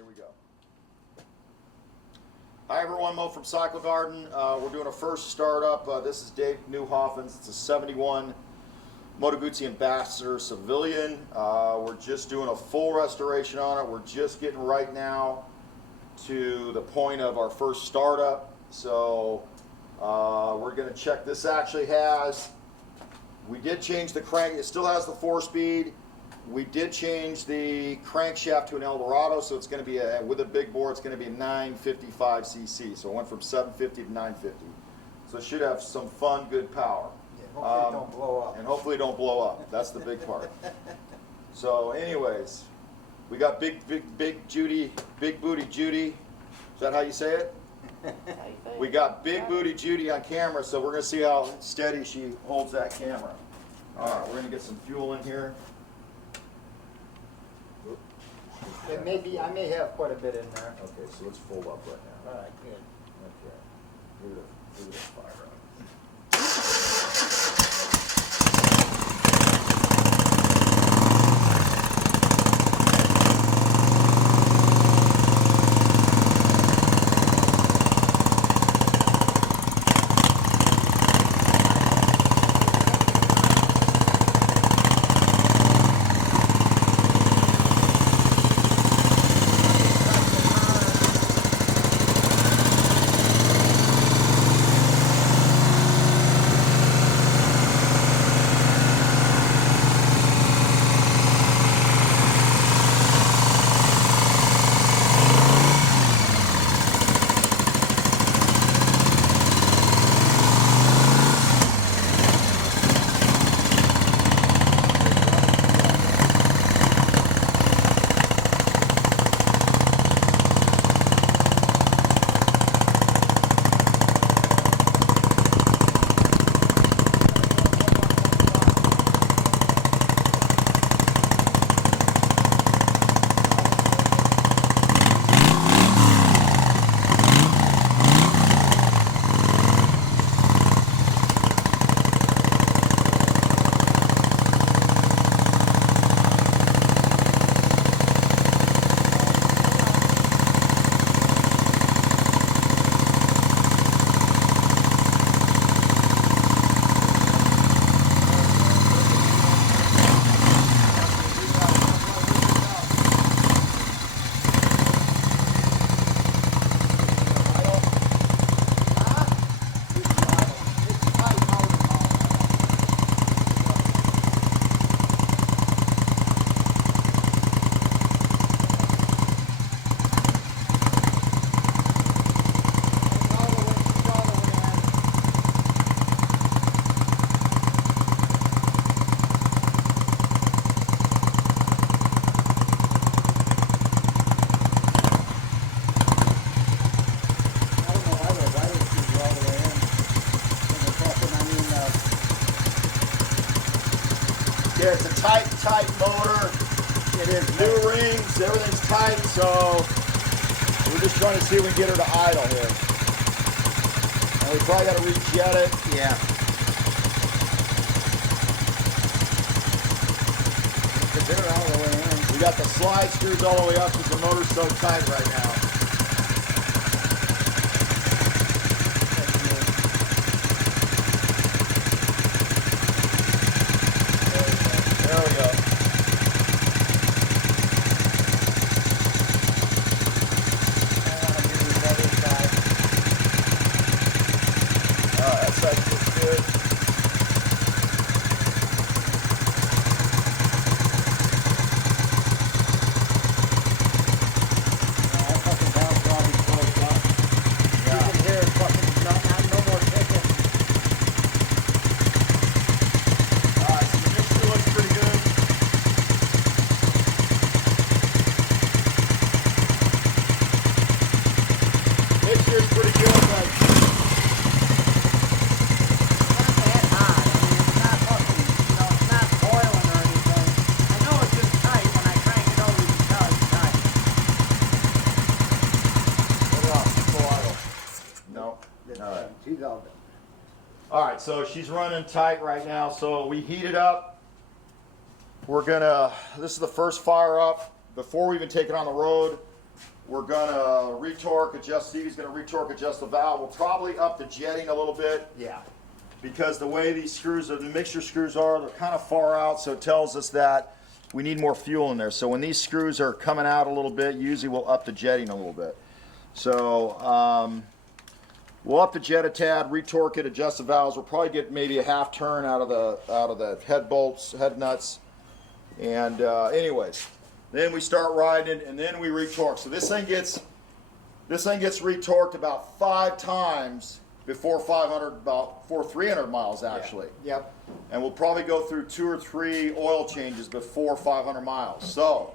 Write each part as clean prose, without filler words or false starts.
Here we go. Hi everyone, Mo from Cycle Garden. We're doing a first startup. This is Dave Newhoffen's. It's a 71 Moto Guzzi Ambassador Civilian. We're just doing a full restoration on it. We're just getting right now to the point of our first startup. So we're going to check. This actually has, we did change the crank. It still has the 4-speed. We did change the crankshaft to an Eldorado, so it's going to be with a big bore. It's going to be a 955 cc. So it went from 750 to 950. So it should have some fun, good power. Yeah, hopefully it don't blow up. And hopefully it don't blow up. That's the big part. So, anyways, we got big booty Judy. Is that how you say it? We got big booty Judy on camera, so we're going to see how steady she holds that camera. All right, we're going to get some fuel in here. It may be, I may have quite a bit in there. Okay, so let's fold up right now. All right, good. Okay. Give it a fire up. Yeah, it's a tight motor. It is new rings, everything's tight, so we're just trying to see if we can get her to idle here. And we probably got to rejet it. Yeah. Get her all the way in. We got the slide screws all the way up because the motor's so tight right now. There we go. That side looks good. Mixture's pretty good, but all right, so she's running tight right now, so we heat it up. We're gonna, this is the first fire up. Before we even take it on the road, we're gonna retorque, adjust. Stevie's gonna retorque, adjust the valve. We'll probably up the jetting a little bit. Yeah. Because the way these screws, the mixture screws are, they're kind of far out, so it tells us that we need more fuel in there. So when these screws are coming out a little bit, usually we'll up the jetting a little bit. So we'll up the jet a tad, retorque it, adjust the valves. We'll probably get maybe a half turn out of the head bolts, head nuts. And anyways, then we start riding it, and then we retorque. So this thing gets retorqued about 5 times before 300 miles actually. Yeah. Yep. And we'll probably go through 2 or 3 oil changes before 500 miles. So,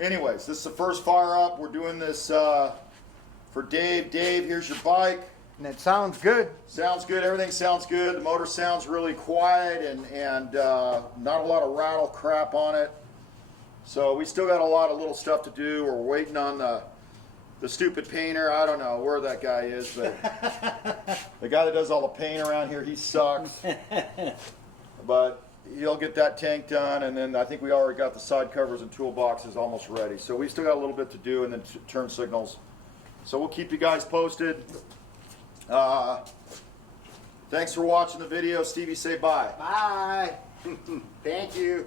anyways, this is the first fire up. We're doing this for Dave. Dave, here's your bike. And it sounds good. Sounds good. Everything sounds good. The motor sounds really quiet and not a lot of rattle crap on it. So we still got a lot of little stuff to do. We're waiting on the stupid painter. I don't know where that guy is, but the guy that does all the paint around here, he sucks. But he'll get that tank done, and then I think we already got the side covers and toolboxes almost ready. So we still got a little bit to do, and then turn signals. So we'll keep you guys posted. Thanks for watching the video. Stevie, say bye. Bye. Thank you.